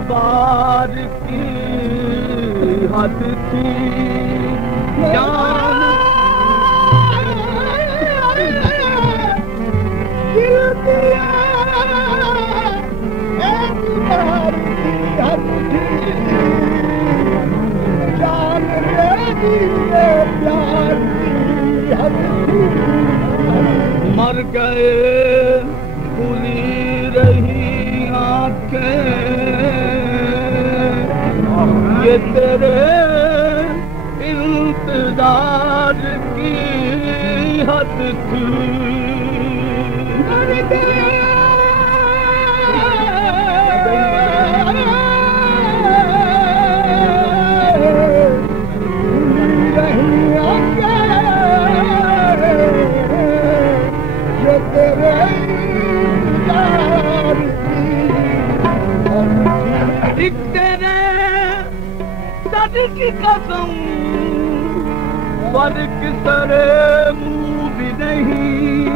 एतबार की हद थी जान एतबार की हद थी जान मेरी प्यार की हद थी मर गए खुली रही आंखें ये तेरे इंतजार की हद थी एक तेरे सर की कसम स्वर्ग सरे मुँह भी नहीं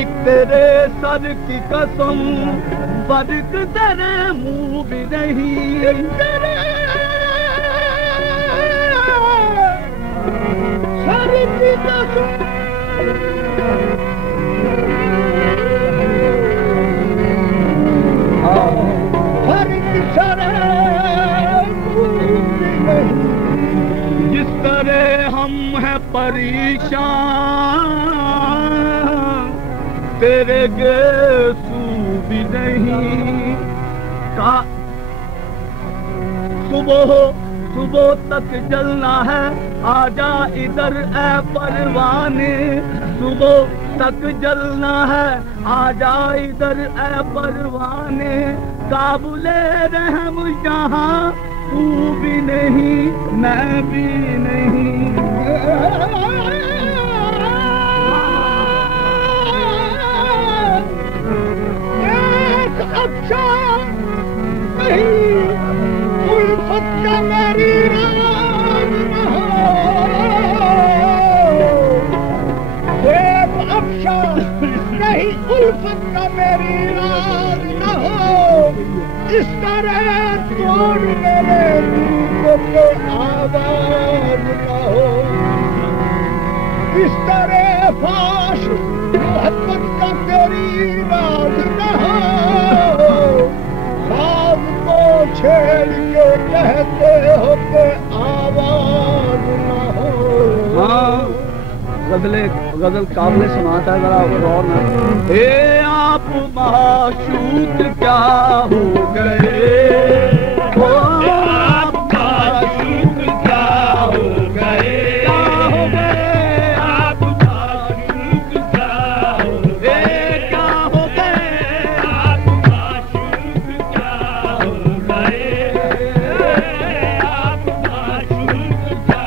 एक तेरे सर की कसम स्वर्ग तेरे मुँह भी नहीं सर की कसम जिस तरह हम हैं परेशान तेरे गेसू भी नहीं का सुबह तक जलना है आजा इधर ए परवाने सुबह तक जलना है आजा इधर ए परवाने काबुले रहम जहाँ तू भी नहीं मैं भी नहीं एक अच्छा नहीं उल्फत का मेरी राज न हो एक अच्छा नहीं उल्फत का मेरी राज न हो इस तरह तोड़ मेरे दिल को आवाज न हो इस तरह फाश मोहब्बत का तेरी राज न हो राज को छेड़ के कहते हो कि आवाज न हो हाँ गजल काबले सुनाता है जरा गौर न हे आप माशूक क्या हो गए हो आप माशूक क्या हो गए आप माशूक क्या हो गए क्या हो गए आप माशूक क्या हो गए आप माशूक क्या हो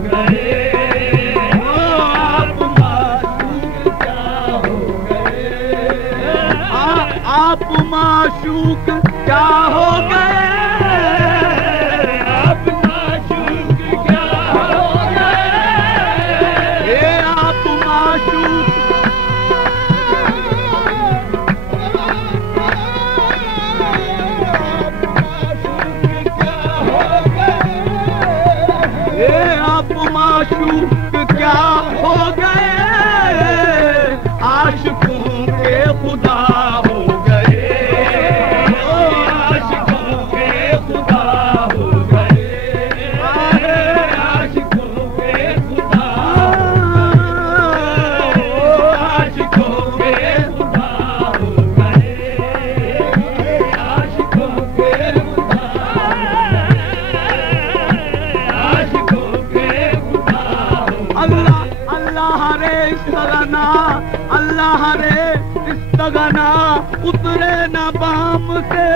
गए आप माशूक क्या हो गए आप माशूक क्या हो गए आप माशूक आप माशूक क्या हो गए आशिकों के खुदा हो गए आशिकों के खुदा हो गए आशिकों के खुदा आशिकों के खुदा हो गए आशिकों के खुदा आशिकों के खुदा अल्लाह अल्लाह रे सलाना अल्लाह रे तगना उतरे न बाम से,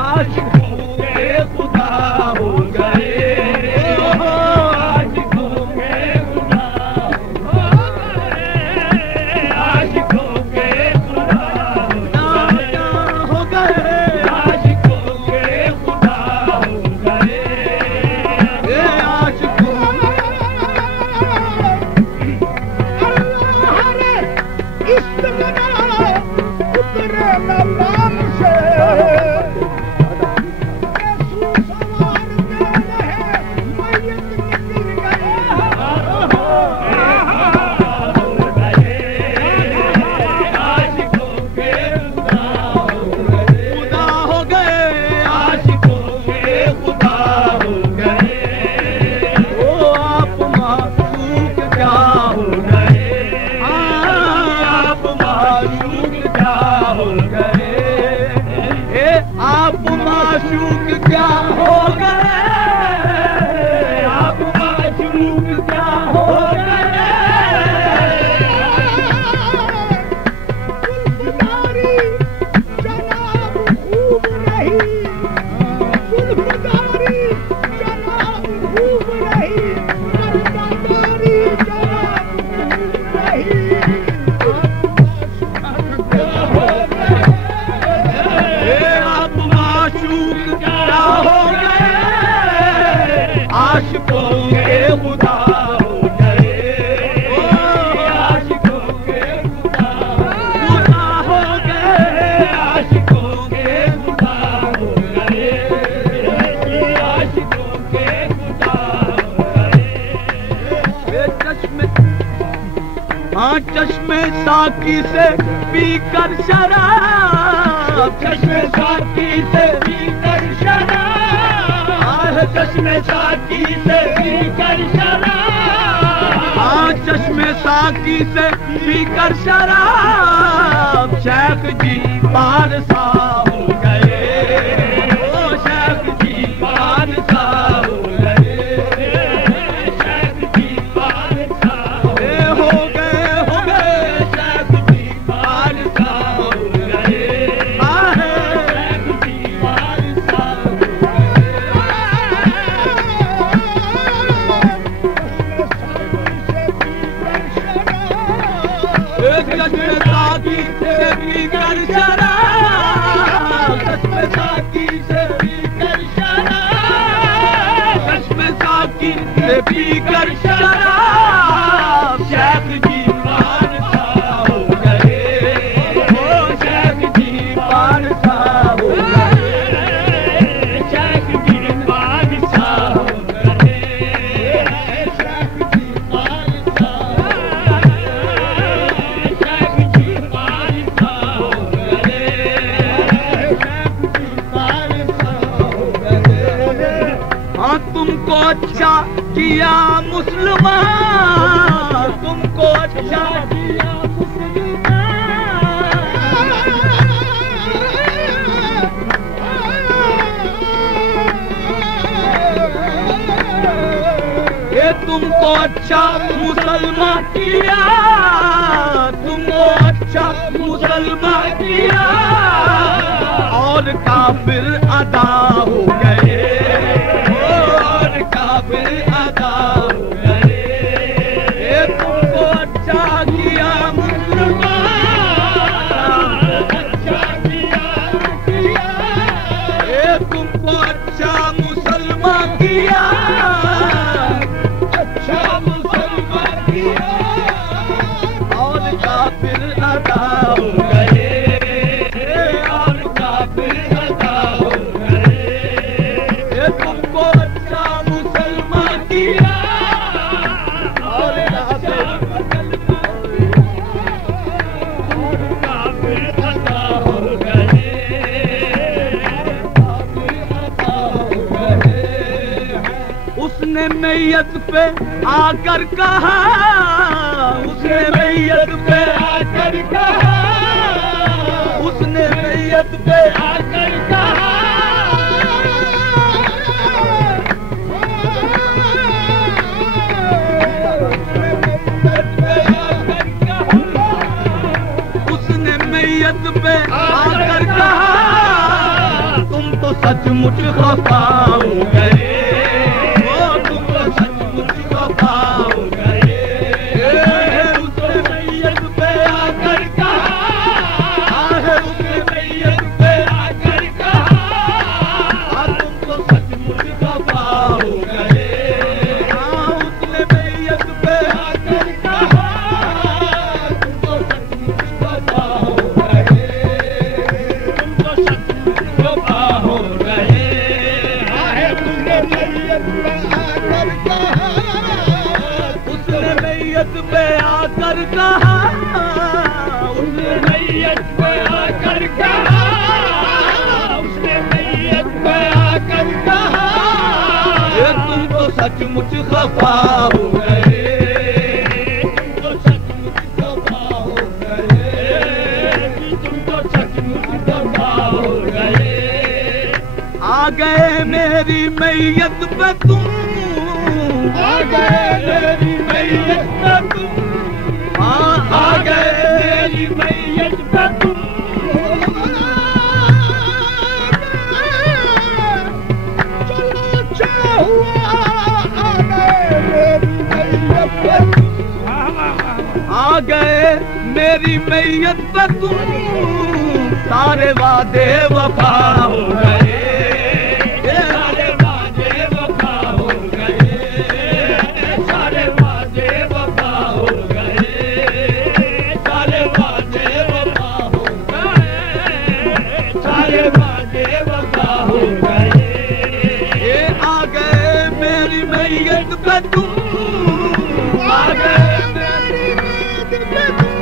आशिकों के खुदा हो गए, आशिकों के खुदा हो गए, आशिकों के खुदा हो गए, आशिकों आप माशूक क्या हो गए, आप माशूक क्या हो गए, गुलफुदारी जनाब खूब रही, गुलफुदारी जनाब खूब रही, मर्दादारी जनाब खूब रही, आशिकों के खुदा हो गए, आशिकों के खुदा हो गए, आशिकों के खुदा हो गए, आशिकों के खुदा हो गए। चश्मे चश्मे साकी से पीकर शराब, चश्मे साकी से पीकर शराब, चश्मे साकी से पीकर शराब, चश्मे साकी से पीकर शराब, शेख जी बादशाह हो गए, शेख जी बादशाह हो गए, शेख जी बादशाह हो गए, शेख जी बादशाह हो गए, शेख जी बादशाह चश्मे साकी से पीकर शराब, चश्मे साकी से पीकर शराब, चश्मे साकी से पीकर शराब, शेख जी बादशाह हो गए, शेख जी बादशाह हो गए, शेख जी बादशाह हो गए, शेख जी बादशाह तुमको अच्छा किया मुसलमान, तुमको अच्छा किया ये तुमको अच्छा मुसलमान किया, तुमको अच्छा मुसलमान किया, और काफिर अदा हो गए, काफिर अदा हो गए, ये तुमको अच्छा किया मुसलमान, अच्छा किया, ये तुमको अच्छा मुसलमान किया, अच्छा मुसलमान किया, और काफिर अदा हो गए, और काफिर अदा हो गए, ये तुमको उसने मैयत पे आकर कहा, उसने मैयत पे आकर कहा, उसने मैयत पे आकर कहा, उसने मैयत सचमुच खफा हो गए, ओ तुम तो सचमुच खफा हो गए। उसने मैयत पे आकर कहा, उसने मैयत पे आकर कहा, तुम तो सचमुच खफा हो गए। उसने मैयत पे आकर कहा, तुम तो सचमुच खफा हो गए, तुम तो सचमुच खफा हो गए। उसने मैयत पे आकर कहा, उसने मैयत पे आकर कहा, उसने मैयत पे आकर कहा, उसने मैयत पे आकर कहा, तुम तो सचमुच खफा हो गए, तुम तो सचमुच खफा हो गए, तुम तो सचमुच खफा हो गए। आ गए मेरी मैयत पे तुम, आ गए मेरी मैयत पे तुम, आ गए मेरी मैयत पे तुम, चलो अच्छा हुआ आ गए मेरी मैयत पे तुम, सारे वादे वफा हो गए, सारे वादे वफा हो गए, सारे वादे वफा हो गए, सारे वादे वफा हो गए, सारे वादे वफा हो गए। आ गए मेरी मैयत पे तुम, आ गए मेरी मैयत पे तुम,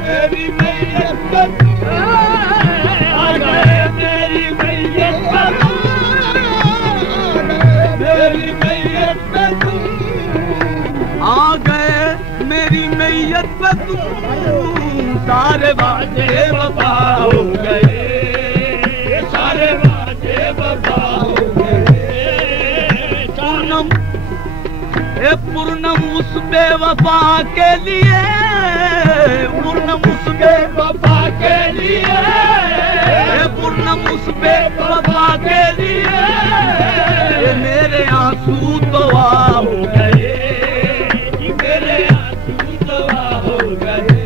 मेरी मैयत पे तुम, आ गए मेरी मैयत पे तुम, मेरी मैयत पे तुम, आ गए मेरी मैयत पे तुम, सारे वादे वफा हो गए, सारे वादे वफा हो गए। पूनम पूर्णम उस बेवफा के लिए, पूर्णम उस बेवफा के लिए, पूर्णम उस बेवफा के लिए, मेरे आंसू दवा हो गए, मेरे आंसू दवा हो गए,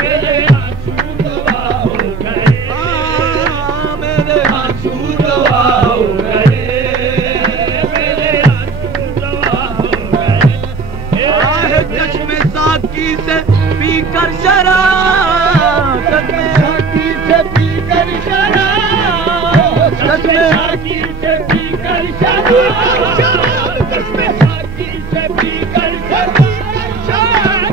मेरे आंसू दवा हो गए, मेरे आंसू दवा हो गए, चश्मे साकी से पीकर शराब, चश्मे साकी से पीकर शराब, चश्मे साकी से पीकर शराब, चश्मे साकी से पीकर शराब,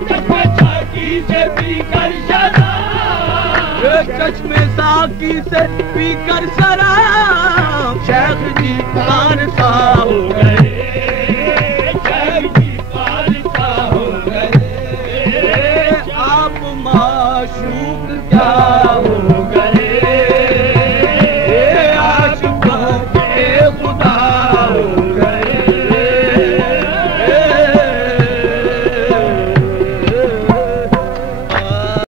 चश्मे साकी से पीकर शराब, चश्मे साकी से पीकर शराब,